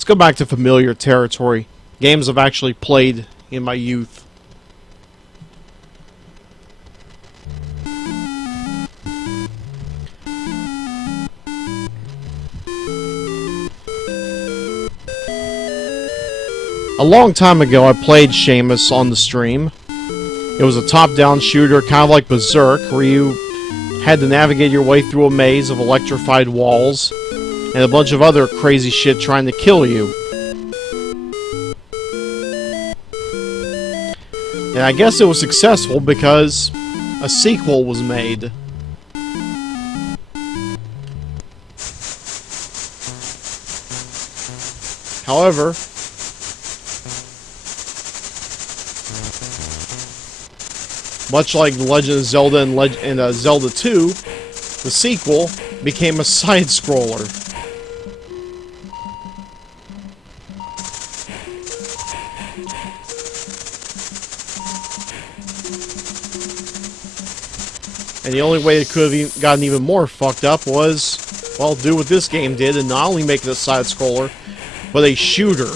Let's go back to familiar territory. Games I've actually played in my youth. A long time ago, I played Shamus on the stream. It was a top-down shooter, kind of like Berserk, where you had to navigate your way through a maze of electrified walls and a bunch of other crazy shit trying to kill you. And I guess it was successful because a sequel was made. However, much like The Legend of Zelda and Zelda 2, the sequel became a side-scroller. And the only way it could have gotten even more fucked up was, well, do what this game did and not only make it a side-scroller, but a shooter.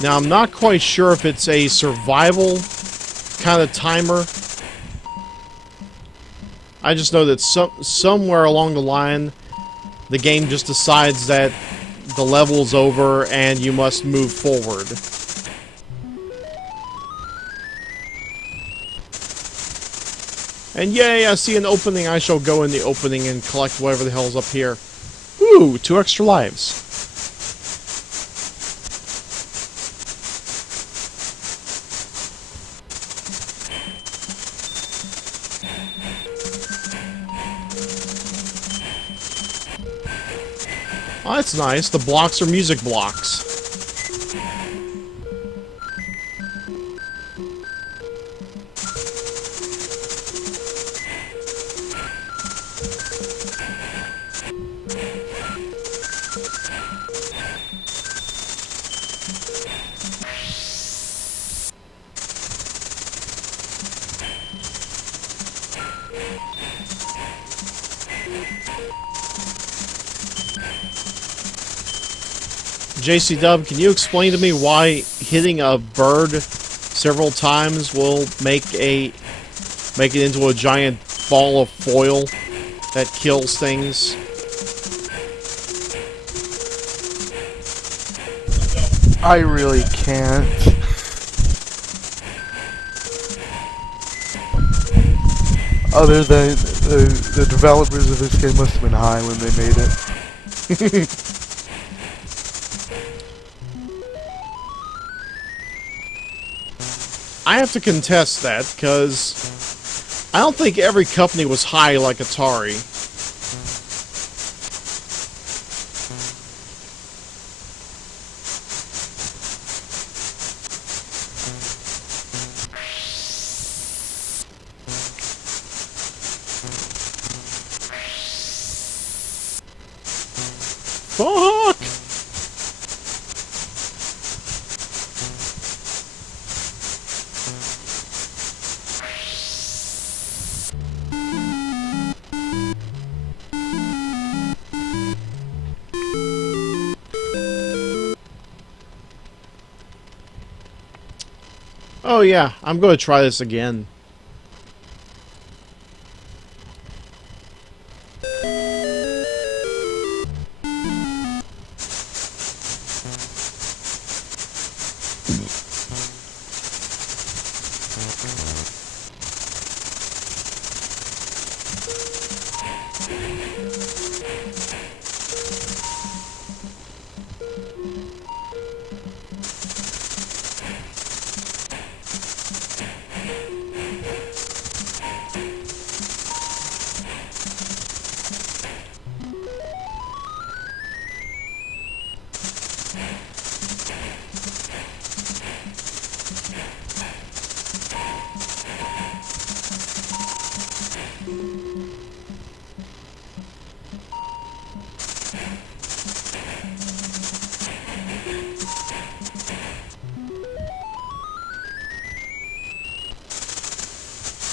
Now, I'm not quite sure if it's a survival kind of timer. I just know that somewhere along the line, the game just decides that the level's over and you must move forward. And yay, I see an opening. I shall go in the opening and collect whatever the hell's up here. Ooh, 2 extra lives. Oh, that's nice. The blocks are music blocks. JC Dub, can you explain to me why hitting a bird several times will make it into a giant ball of foil that kills things? I really can't. Other than the developers of this game must have been high when they made it. I have to contest that, because I don't think every company was high like Atari. Fuck! Oh yeah, I'm going to try this again.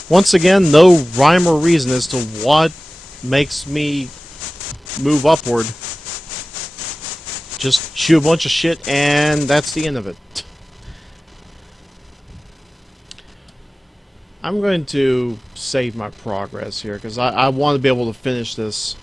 Once again, no rhyme or reason as to what makes me move upward. Just shoot a bunch of shit, and that's the end of it. I'm going to save my progress here, because I want to be able to finish this.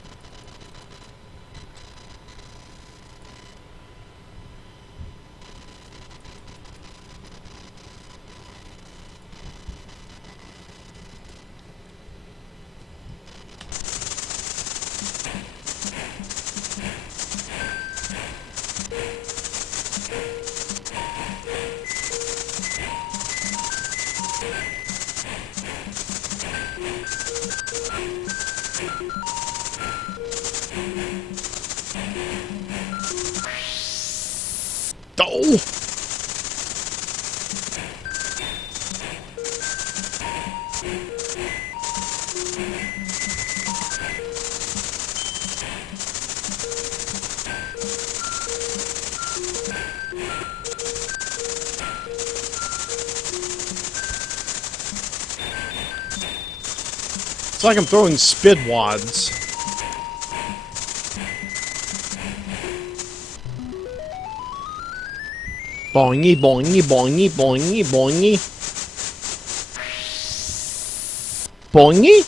Oh! It's like I'm throwing spit wads. Boingy, boingy, boingy, boingy, boingy. Boingy?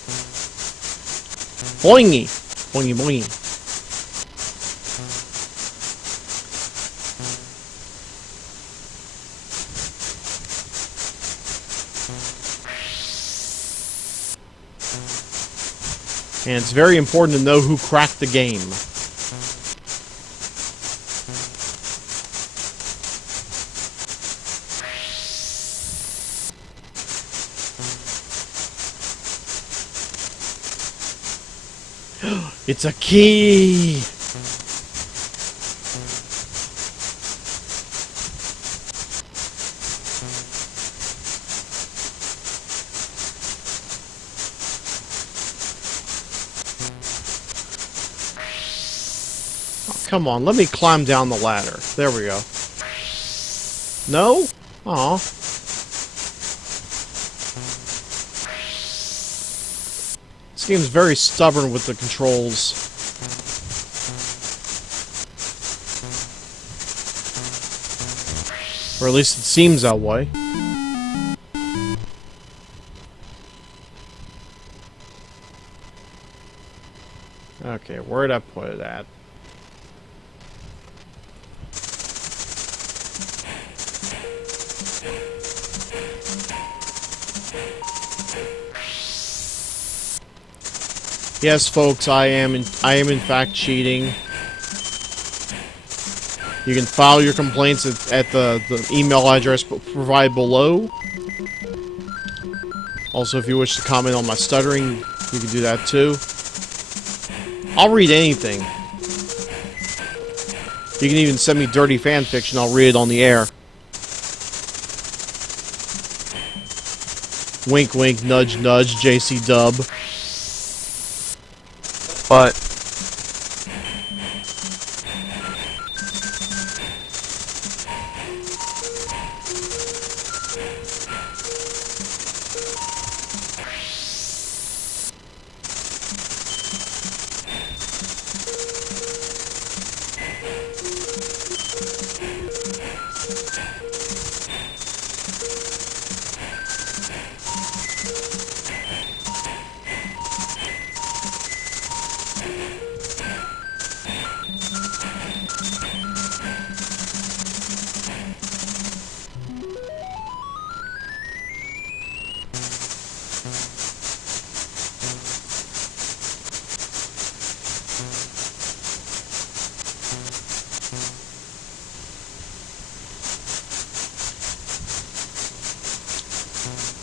Boingy. Boingy, boingy. And it's very important to know who cracked the game. It's a key! Come on, let me climb down the ladder. There we go. No? Aw. This game's very stubborn with the controls. Or at least it seems that way. Okay, where'd I put it at? Yes, folks, I am in fact cheating. You can file your complaints at the email address provided below. Also, if you wish to comment on my stuttering, you can do that too. I'll read anything. You can even send me dirty fan fiction, I'll read it on the air. Wink wink, nudge nudge, JC Dub. But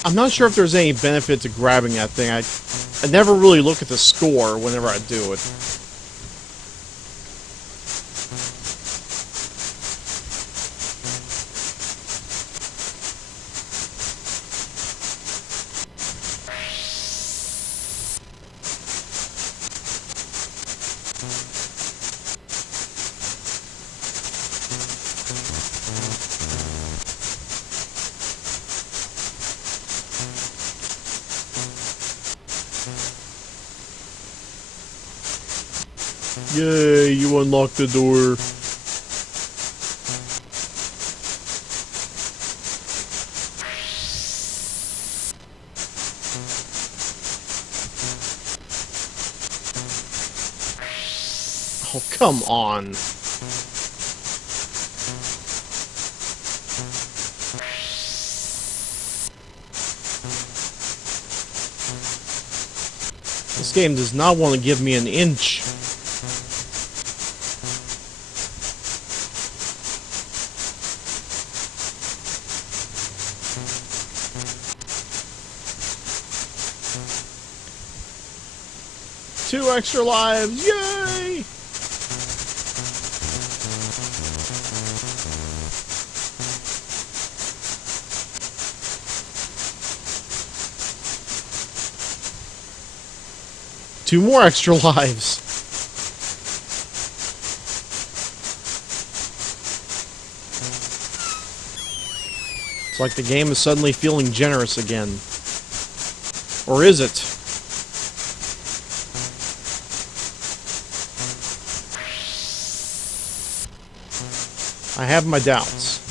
I'm not sure if there's any benefit to grabbing that thing. I never really look at the score whenever I do it. Yay, you unlocked the door. Oh, come on. This game does not want to give me an inch. Two extra lives, yay! Two more extra lives. It's like the game is suddenly feeling generous again. Or is it? I have my doubts.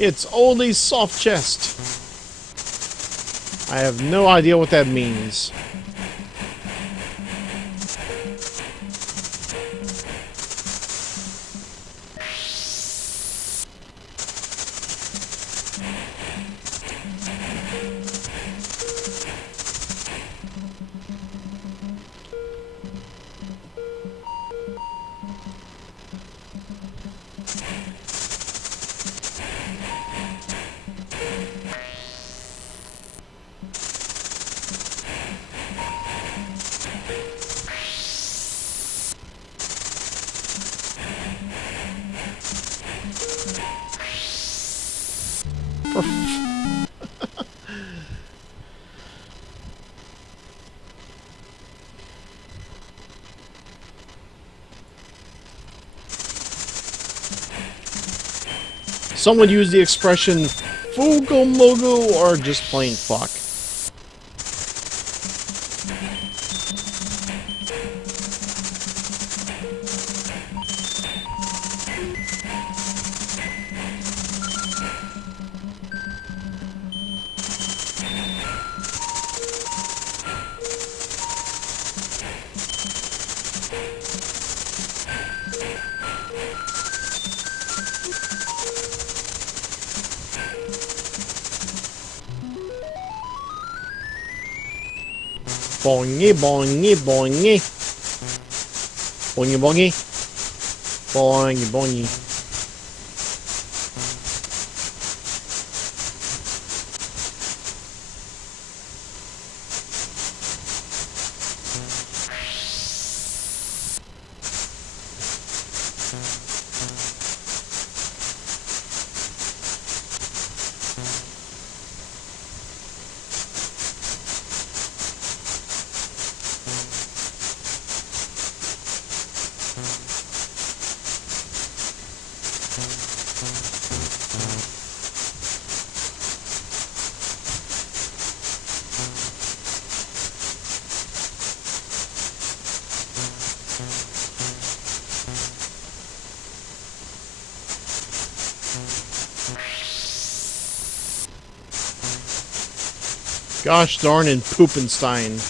It's only soft chest. I have no idea what that means. Someone used the expression "fugo mogo" or just plain fuck. Boingy, boingy, boingy. Boingy, boingy. Boingy, boingy. Gosh darn and Poopenstein.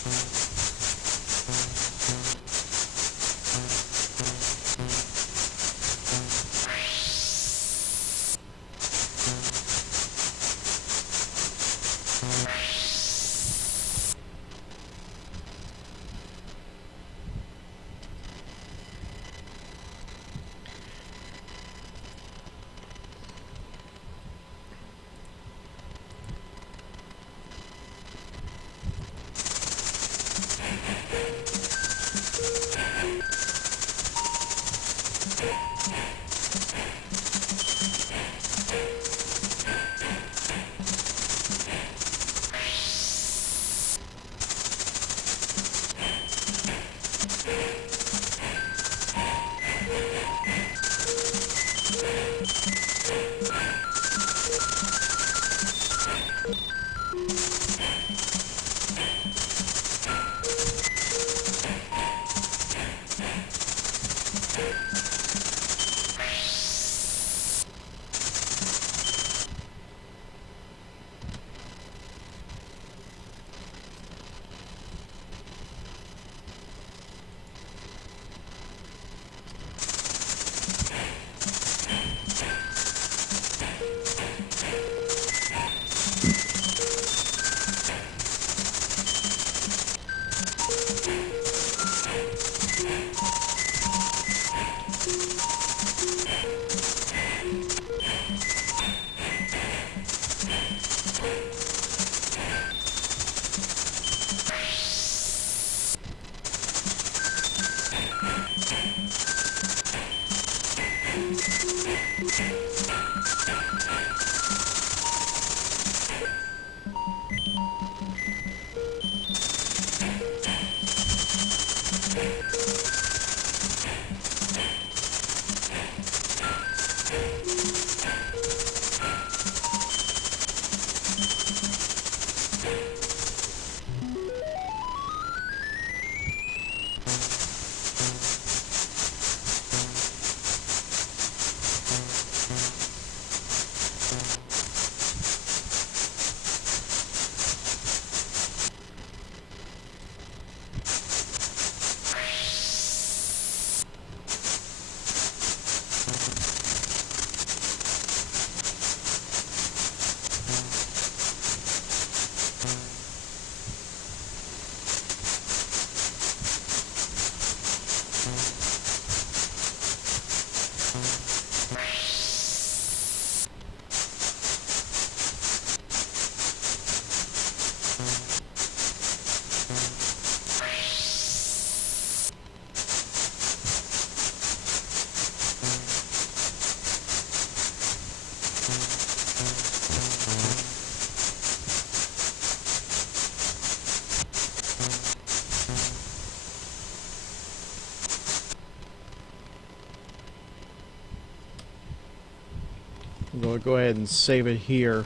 I'm going to go ahead and save it here,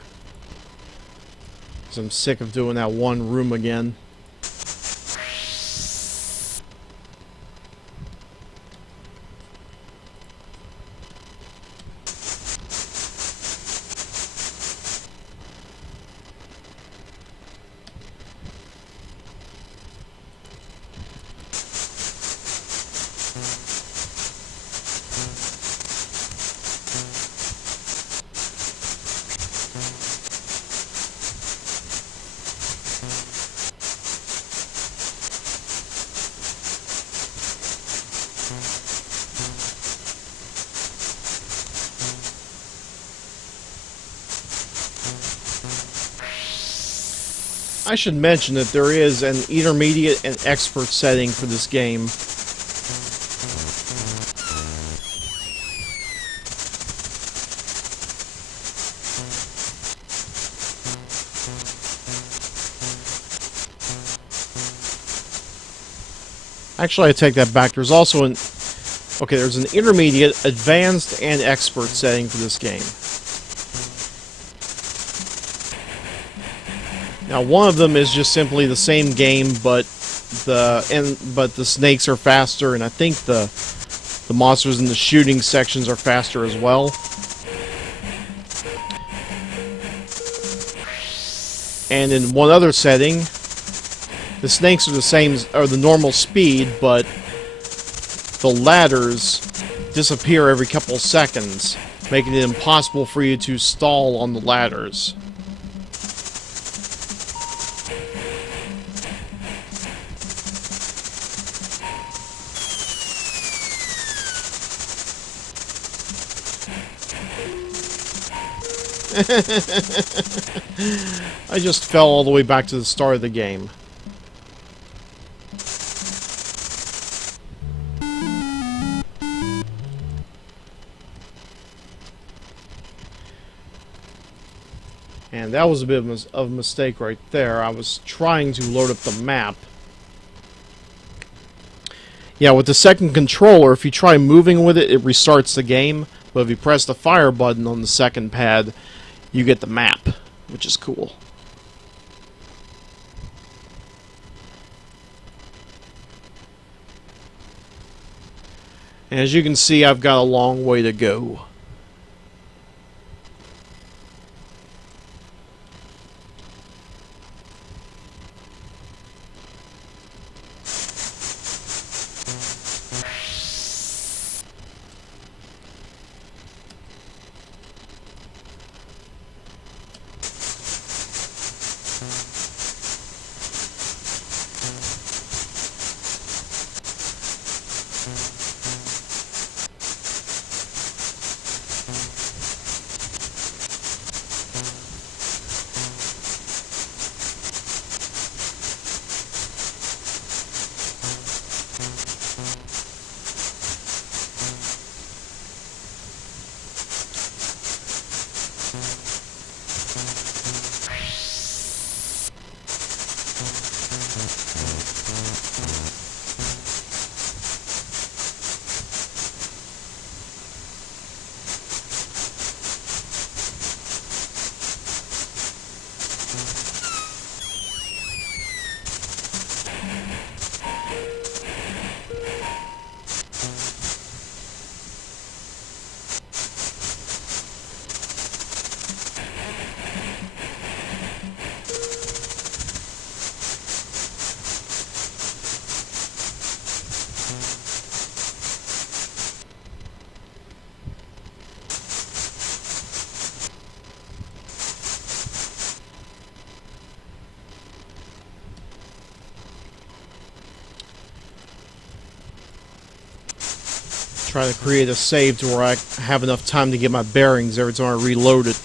because I'm sick of doing that one room again. I should mention that there is an intermediate and expert setting for this game. Actually, I take that back. There's also an... Okay, there's an intermediate, advanced, and expert setting for this game. Now, one of them is just simply the same game, but the snakes are faster, and I think the monsters in the shooting sections are faster as well. And in one other setting, the snakes are the normal speed, but the ladders disappear every couple seconds, making it impossible for you to stall on the ladders. I just fell all the way back to the start of the game. And that was a bit of a mistake right there. I was trying to load up the map. Yeah, with the second controller, if you try moving with it, it restarts the game. But if you press the fire button on the second pad, you get the map, which is cool. And as you can see, I've got a long way to go. Try to create a save to where I have enough time to get my bearings every time I reload it.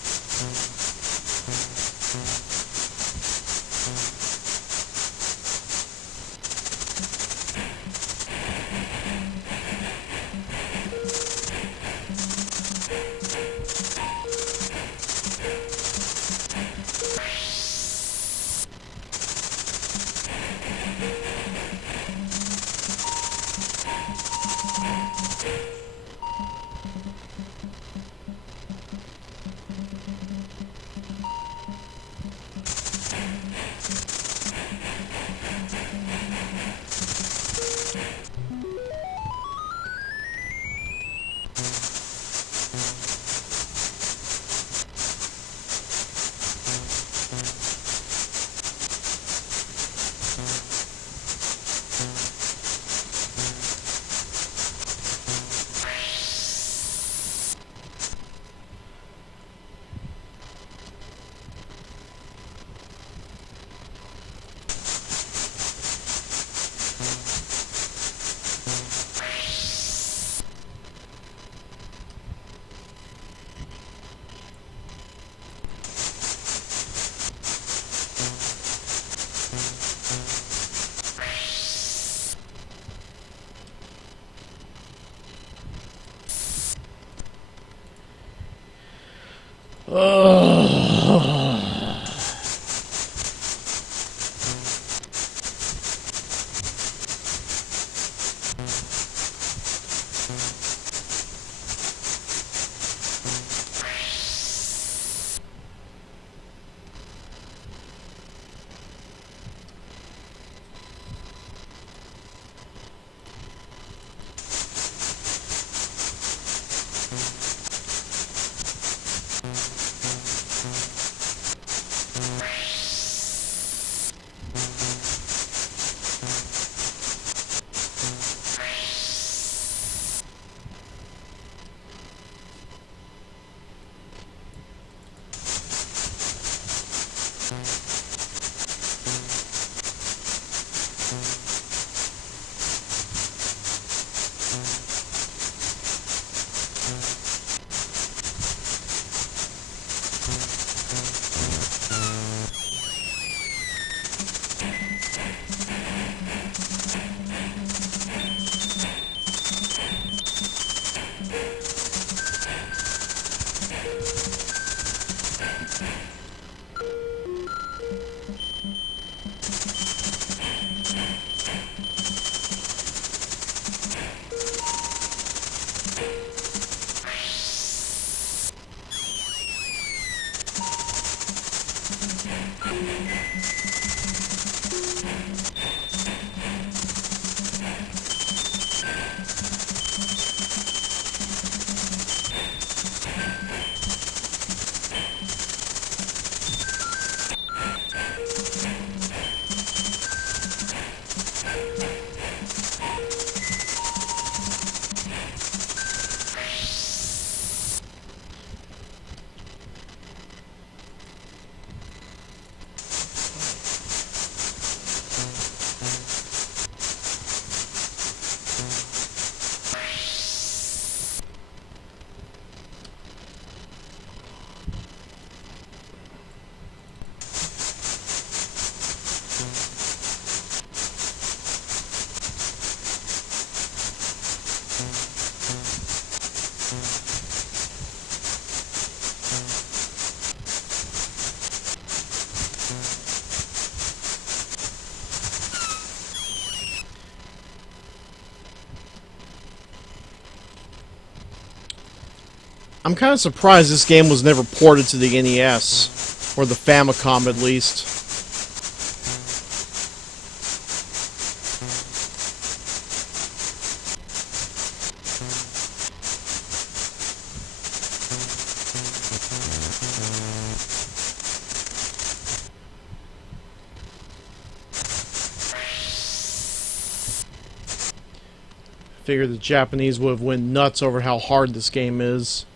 I'm kind of surprised this game was never ported to the NES, or the Famicom at least. Figure the Japanese would have went nuts over how hard this game is.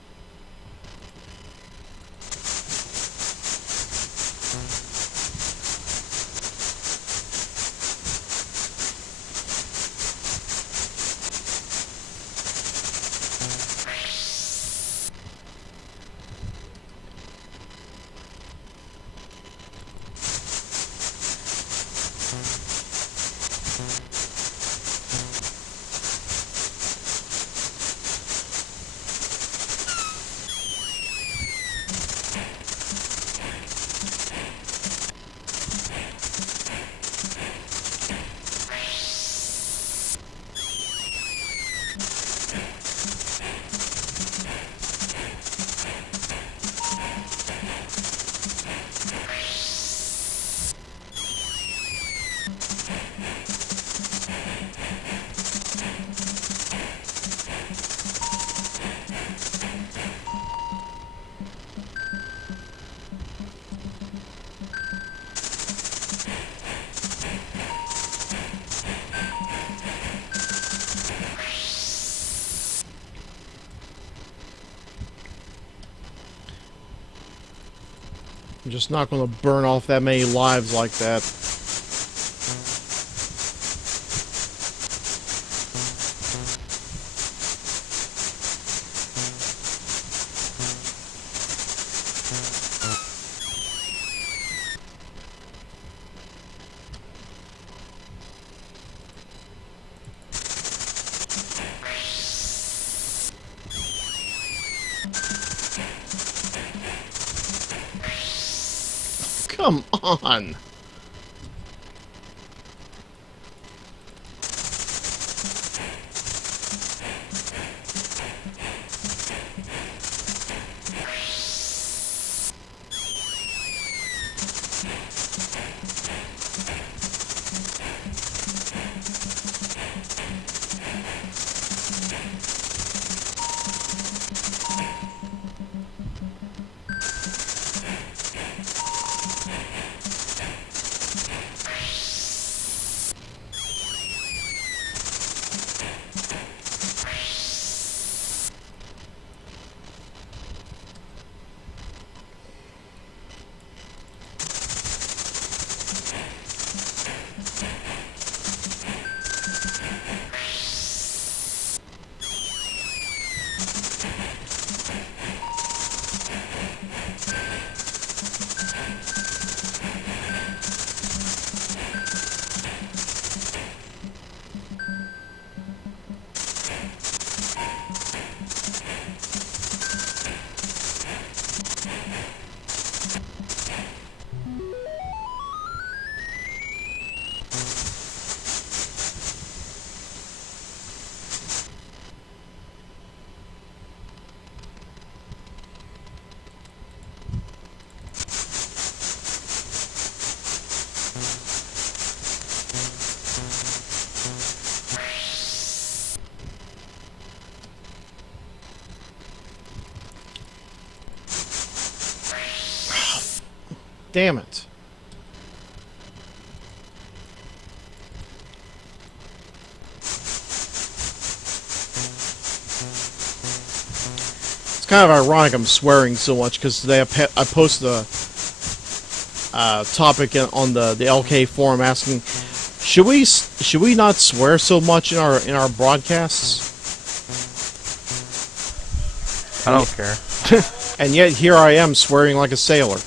I'm just not going to burn off that many lives like that. Come on. Damn it. It's kind of ironic I'm swearing so much because today I posted a topic on the LK forum asking, should we not swear so much in our broadcasts? I don't care. And yet here I am swearing like a sailor.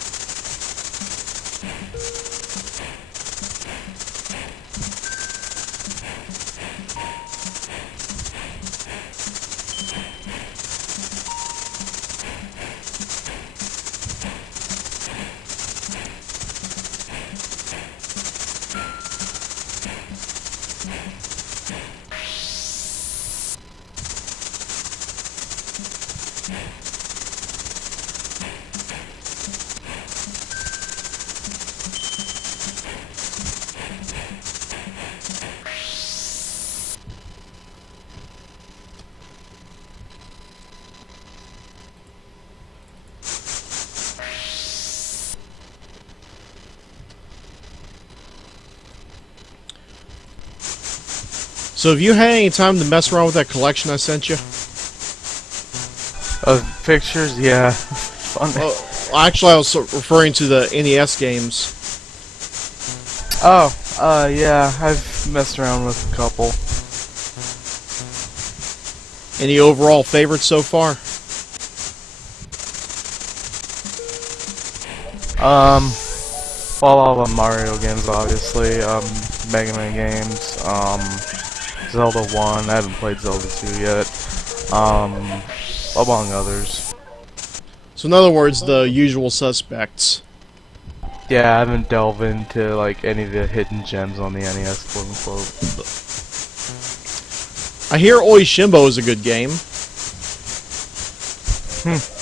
So have you had any time to mess around with that collection I sent you? Of pictures, yeah. Fun. Actually, I was referring to the NES games. Oh, yeah, I've messed around with a couple. Any overall favorites so far? Well, all the Mario games, obviously, Mega Man games, Zelda 1, I haven't played Zelda 2 yet, among others. So in other words, the usual suspects. Yeah, I haven't delved into, like, any of the hidden gems on the NES, quote unquote. I hear Oishimbo is a good game.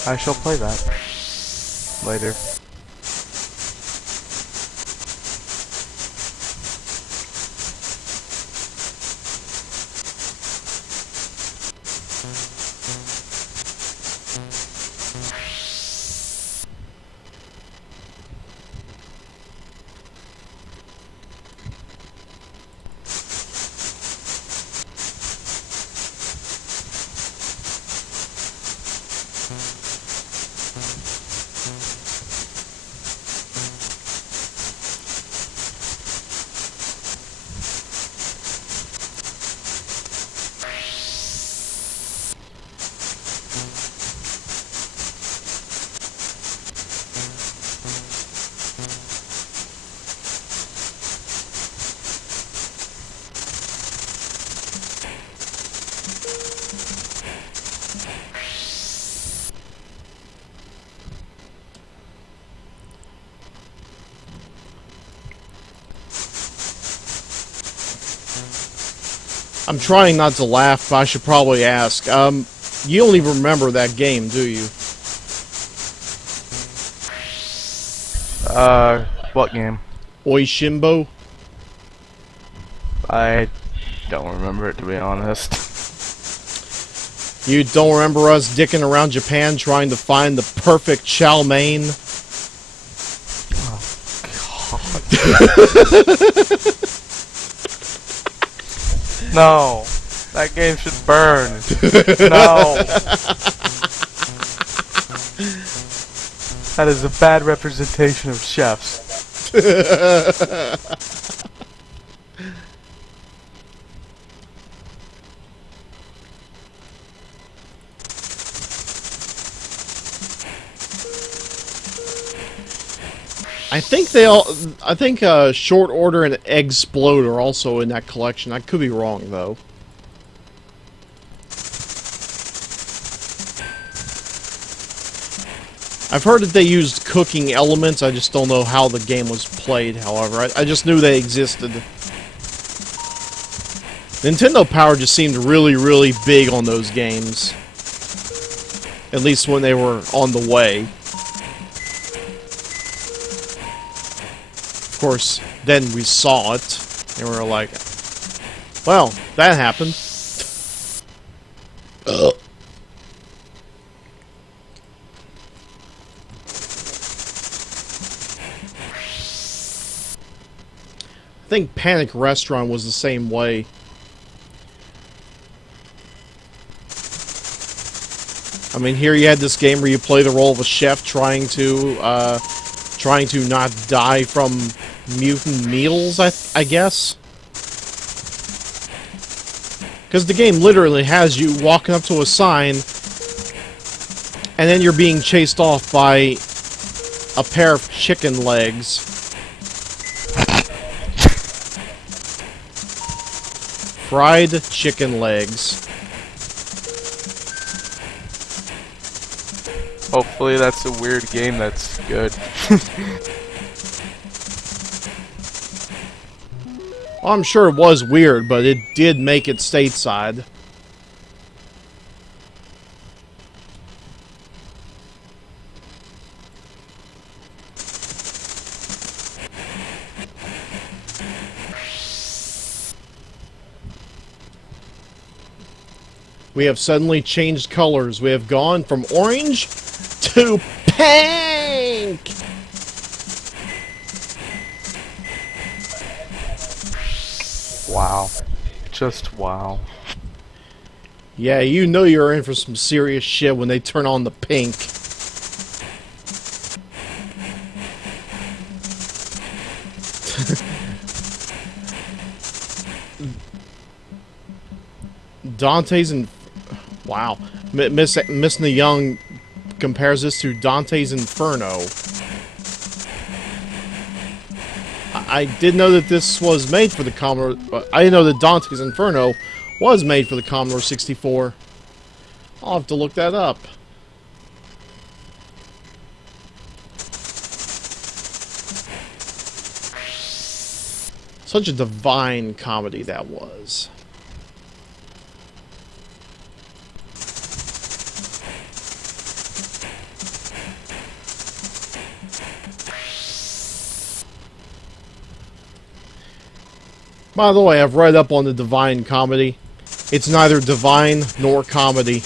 I shall play that later. I'm trying not to laugh, but I should probably ask. You don't even remember that game, do you? What game? Oishimbo? I don't remember it, to be honest. You don't remember us dicking around Japan trying to find the perfect chow mein? No! That game should burn! No! That is a bad representation of chefs. I think Short Order and Eggsplode are also in that collection. I could be wrong, though. I've heard that they used cooking elements. I just don't know how the game was played, however. I just knew they existed. Nintendo Power just seemed really, really big on those games. At least when they were on the way. Of course, then we saw it, and we were like, well, that happened. Ugh. I think Panic Restaurant was the same way. I mean, here you had this game where you play the role of a chef trying to not die from mutant meals, I guess. Because the game literally has you walking up to a sign, and then you're being chased off by a pair of chicken legs. Fried chicken legs. Hopefully that's a weird game that's good. Well, I'm sure it was weird, but it did make it stateside. We have suddenly changed colors. We have gone from orange to pink! Wow. Just wow. Yeah, you know you're in for some serious shit when they turn on the pink. Dante's and... Wow. Miss Young compares this to Dante's Inferno. I did know that this was made for the Commodore... I didn't know that Dante's Inferno was made for the Commodore 64. I'll have to look that up. Such a divine comedy that was. By the way, I've read up on the Divine Comedy. It's neither divine nor comedy.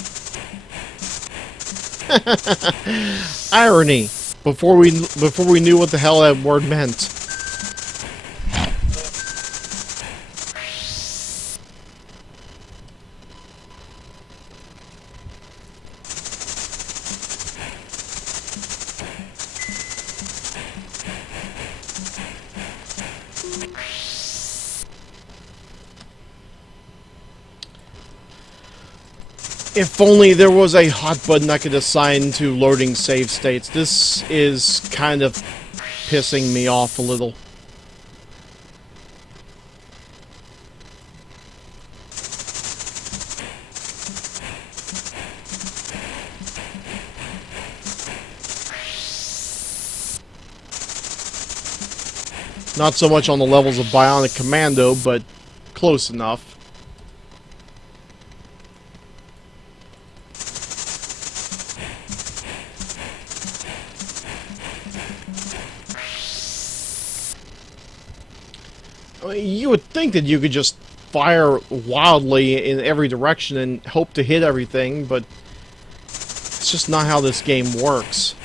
Irony. Before we knew what the hell that word meant. If only there was a hot button I could assign to loading save states. This is kind of pissing me off a little. Not so much on the levels of Bionic Commando, but close enough. I mean, you would think that you could just fire wildly in every direction and hope to hit everything, but it's just not how this game works.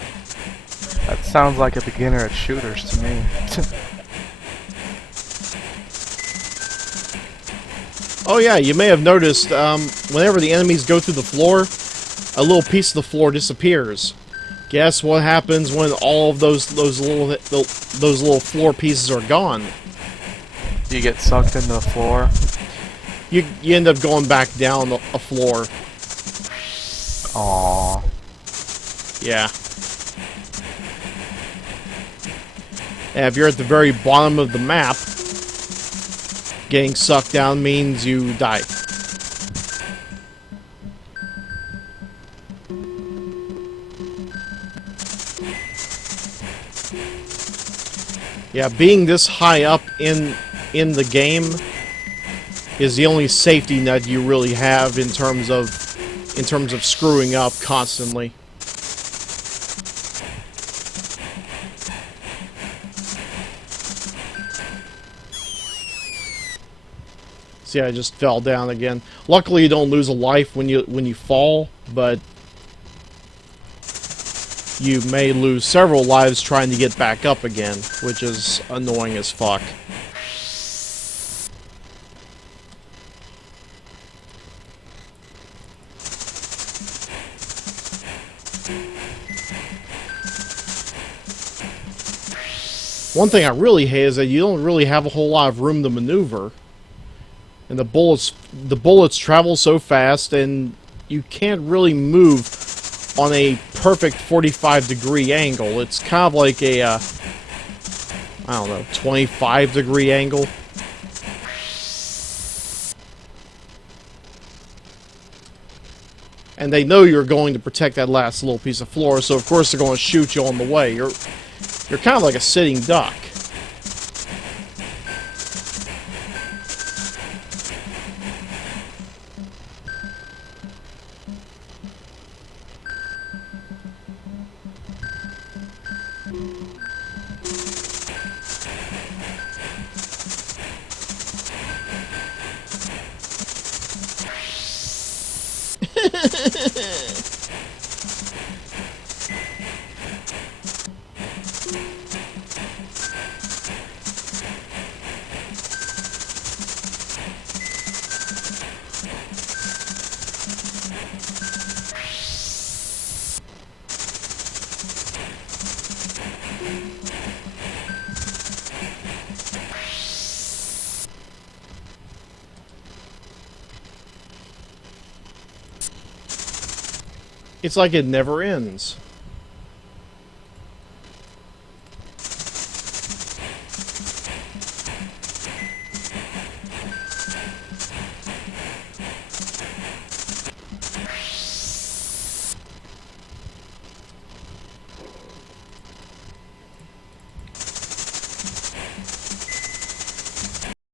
That sounds like a beginner at shooters to me. Oh yeah, you may have noticed, whenever the enemies go through the floor, a little piece of the floor disappears. Guess what happens when all of those little floor pieces are gone? You get sucked into the floor. You end up going back down a floor. Aww. Yeah. And if you're at the very bottom of the map, getting sucked down means you die. Yeah, being this high up in the game is the only safety net you really have in terms of screwing up constantly. See, I just fell down again. Luckily, you don't lose a life when you fall, but you may lose several lives trying to get back up again, which is annoying as fuck. One thing I really hate is that you don't really have a whole lot of room to maneuver. And the bullets travel so fast, and you can't really move on a perfect 45-degree angle. It's kind of like a, I don't know, 25-degree angle. And they know you're going to protect that last little piece of floor, so of course they're going to shoot you on the way. You're kind of like a sitting duck. It's like it never ends.